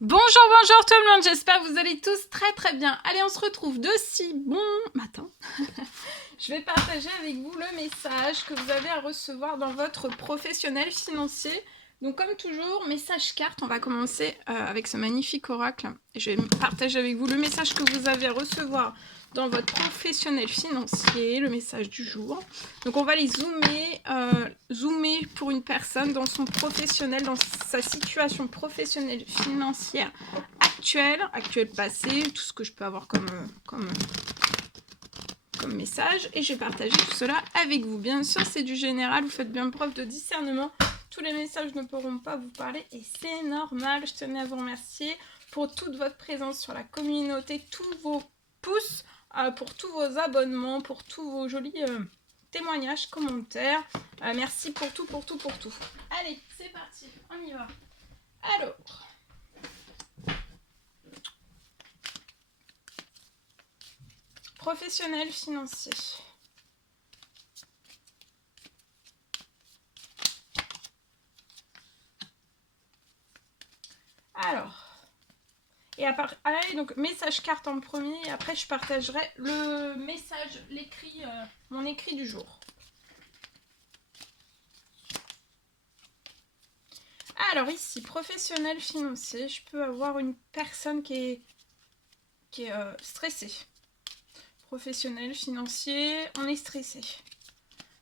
Bonjour tout le monde, j'espère que vous allez tous très bien. Allez, on se retrouve de si bon matin. Je vais partager avec vous le message que vous avez à recevoir dans votre professionnel financier. Donc comme toujours, message carte, on va commencer avec ce magnifique oracle. Je vais partager avec vous le message que vous avez à recevoir dans votre professionnel financier, le message du jour. Donc on va les zoomer pour une personne dans son professionnel, dans sa situation professionnelle financière actuelle passée, tout ce que je peux avoir comme message, et je vais partager tout cela avec vous. Bien sûr, c'est du général, vous faites bien preuve de discernement. Tous les messages ne pourront pas vous parler et c'est normal. Je tenais à vous remercier pour toute votre présence sur la communauté, tous vos pouces, pour tous vos abonnements, pour tous vos jolis témoignages, commentaires. Merci pour tout. Allez, c'est parti, on y va. Alors, professionnel financier. Alors, et allez, donc message carte en premier, et après je partagerai le message, l'écrit, mon écrit du jour. Alors ici, professionnel financier, je peux avoir une personne qui est stressée. Professionnel financier, on est stressé.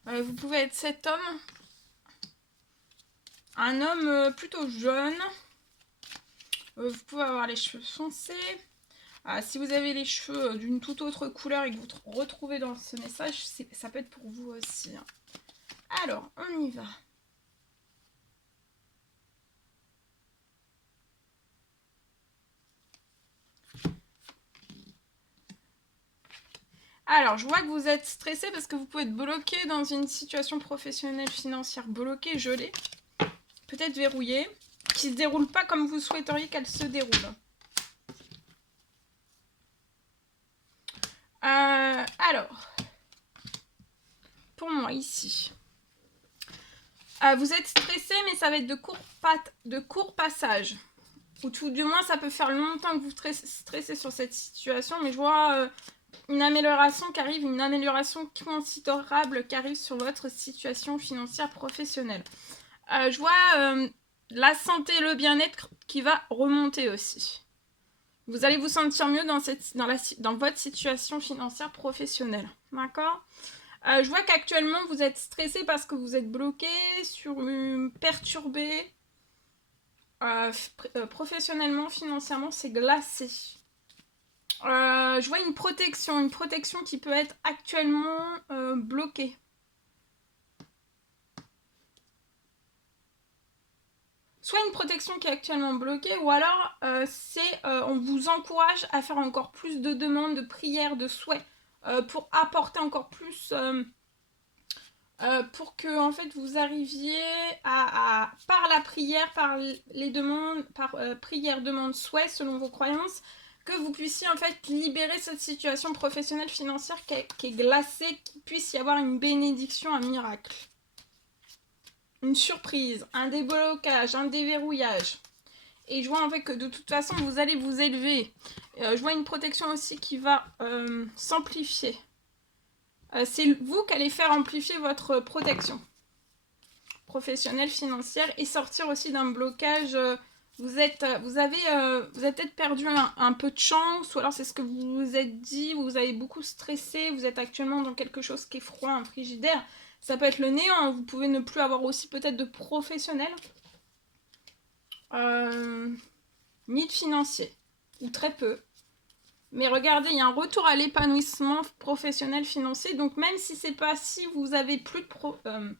Vous pouvez être cet homme, un homme plutôt jeune. Vous pouvez avoir les cheveux foncés. Si vous avez les cheveux d'une toute autre couleur et que vous retrouvez dans ce message, ça peut être pour vous aussi. Alors, on y va. Alors, je vois que vous êtes stressé parce que vous pouvez être bloqué dans une situation professionnelle financière, bloquée, gelée, peut-être verrouillée, qui ne se déroule pas comme vous souhaiteriez qu'elle se déroule. Alors, pour moi ici, vous êtes stressé, mais ça va être de courts passages. Ou tout du moins, ça peut faire longtemps que vous stressez sur cette situation, mais je vois une amélioration qui arrive, une amélioration considérable qui arrive sur votre situation financière professionnelle. Je vois la santé et le bien-être qui va remonter aussi. Vous allez vous sentir mieux dans votre situation financière professionnelle. D'accord ? Je vois qu'actuellement, vous êtes stressé parce que vous êtes bloqué, perturbé. Professionnellement, financièrement, c'est glacé. Je vois une protection qui peut être actuellement bloquée. Soit une protection qui est actuellement bloquée, ou alors on vous encourage à faire encore plus de demandes, de prières, de souhaits, pour apporter encore plus, pour que en fait vous arriviez par la prière, par les demandes, par prière, demande, souhait, selon vos croyances, que vous puissiez en fait libérer cette situation professionnelle financière qui est glacée, qu'il puisse y avoir une bénédiction, un miracle. Une surprise, un déblocage, un déverrouillage. Et je vois en fait que de toute façon, vous allez vous élever. Je vois une protection aussi qui va s'amplifier. C'est vous qui allez faire amplifier votre protection professionnelle, financière, et sortir aussi d'un blocage. Vous avez peut-être perdu un peu de chance, ou alors c'est ce que vous vous êtes dit, vous avez beaucoup stressé, vous êtes actuellement dans quelque chose qui est froid, un frigidaire. Ça peut être le néant, vous pouvez ne plus avoir aussi peut-être de professionnel, ni de financier, ou très peu. Mais regardez, il y a un retour à l'épanouissement professionnel, financier. Donc même si c'est pas, si vous avez plus de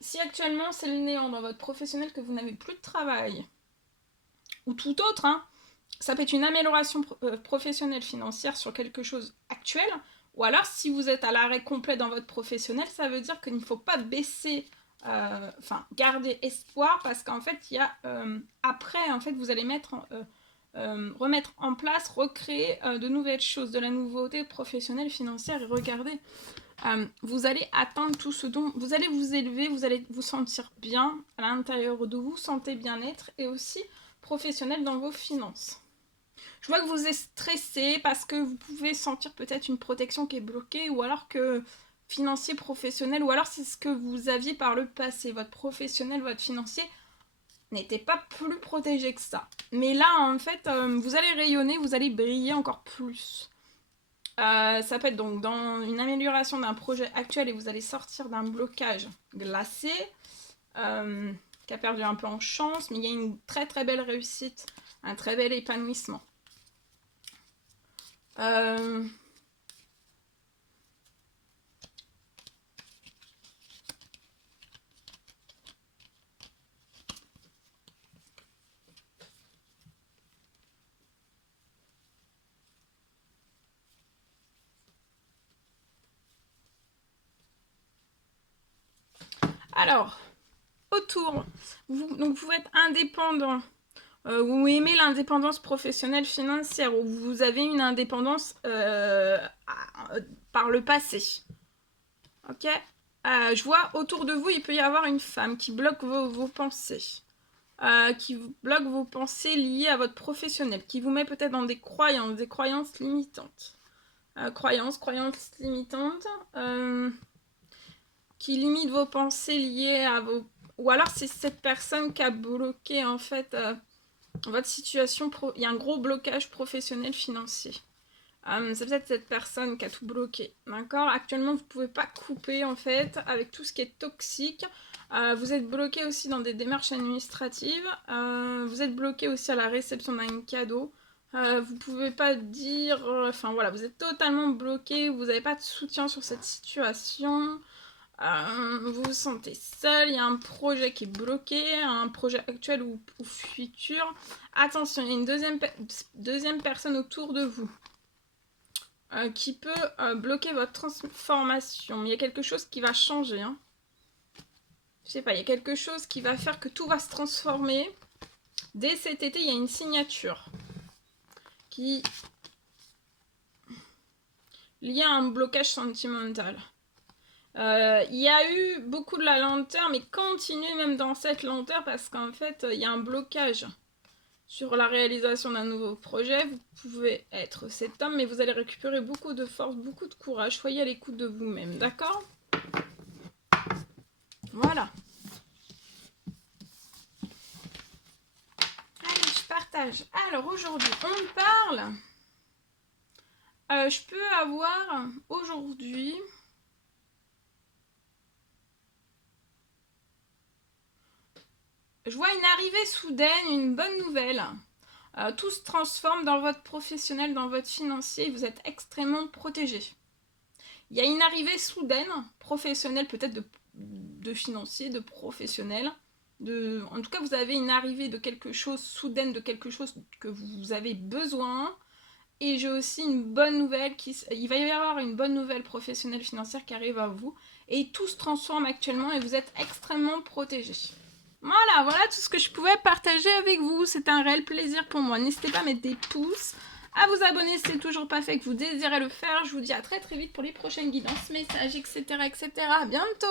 si actuellement c'est le néant dans votre professionnel, que vous n'avez plus de travail, ou tout autre, ça peut être une amélioration professionnelle, financière sur quelque chose actuel, ou alors si vous êtes à l'arrêt complet dans votre professionnel, ça veut dire qu'il ne faut pas baisser, garder espoir, parce qu'en fait, il y a après, en fait, vous allez remettre en place, recréer de nouvelles choses, de la nouveauté professionnelle, financière, et regardez, vous allez atteindre tout ce dont vous allez vous élever, vous allez vous sentir bien à l'intérieur de vous, santé, bien-être, et aussi professionnel dans vos finances. Je vois que vous êtes stressé parce que vous pouvez sentir peut-être une protection qui est bloquée, ou alors que financier, professionnel, ou alors c'est ce que vous aviez par le passé. Votre professionnel, votre financier n'était pas plus protégé que ça. Mais là, en fait, vous allez rayonner, vous allez briller encore plus. Ça peut être donc dans une amélioration d'un projet actuel et vous allez sortir d'un blocage glacé qui a perdu un peu en chance, mais il y a une très très belle réussite, un très bel épanouissement. Alors, autour, donc vous êtes indépendant, vous aimez l'indépendance professionnelle financière, ou vous avez une indépendance par le passé. Ok, je vois autour de vous, il peut y avoir une femme qui bloque vos pensées. Qui bloque vos pensées liées à votre professionnel, qui vous met peut-être dans des croyances limitantes. Croyances limitantes, qui limitent vos pensées liées à vos... Ou alors c'est cette personne qui a bloqué en fait votre situation, il y a un gros blocage professionnel financier. C'est peut-être cette personne qui a tout bloqué, d'accord? Actuellement, vous ne pouvez pas couper, en fait, avec tout ce qui est toxique. Vous êtes bloqué aussi dans des démarches administratives. Vous êtes bloqué aussi à la réception d'un cadeau. Vous ne pouvez pas dire... Enfin, voilà, vous êtes totalement bloqué. Vous n'avez pas de soutien sur cette situation. Vous vous sentez seul. Il y a un projet qui est bloqué, un projet actuel ou futur. Attention, il y a une deuxième personne autour de vous. Qui peut bloquer votre transformation. Il y a quelque chose qui va changer. Hein. Je sais pas, il y a quelque chose qui va faire que tout va se transformer. Dès cet été, il y a une signature qui liée à un blocage sentimental. Il y a eu beaucoup de la lenteur, mais continuez même dans cette lenteur parce qu'en fait, il y a un blocage sur la réalisation d'un nouveau projet. Vous pouvez être cet homme, mais vous allez récupérer beaucoup de force, beaucoup de courage. Soyez à l'écoute de vous-même, d'accord? Voilà. Allez, je partage. Alors, aujourd'hui, on parle... je peux avoir, aujourd'hui... Je vois une arrivée soudaine, une bonne nouvelle. Tout se transforme dans votre professionnel, dans votre financier. Vous êtes extrêmement protégé. Il y a une arrivée soudaine, professionnelle, peut-être de financier, de professionnel. En tout cas, vous avez une arrivée de quelque chose, soudaine, de quelque chose que vous avez besoin. Et j'ai aussi une bonne nouvelle, il va y avoir une bonne nouvelle professionnelle financière qui arrive à vous. Et tout se transforme actuellement et vous êtes extrêmement protégé. Voilà tout ce que je pouvais partager avec vous. C'est un réel plaisir pour moi. N'hésitez pas à mettre des pouces, à vous abonner si ce n'est toujours pas fait, que vous désirez le faire. Je vous dis à très très vite pour les prochaines guidances, messages, etc. À bientôt!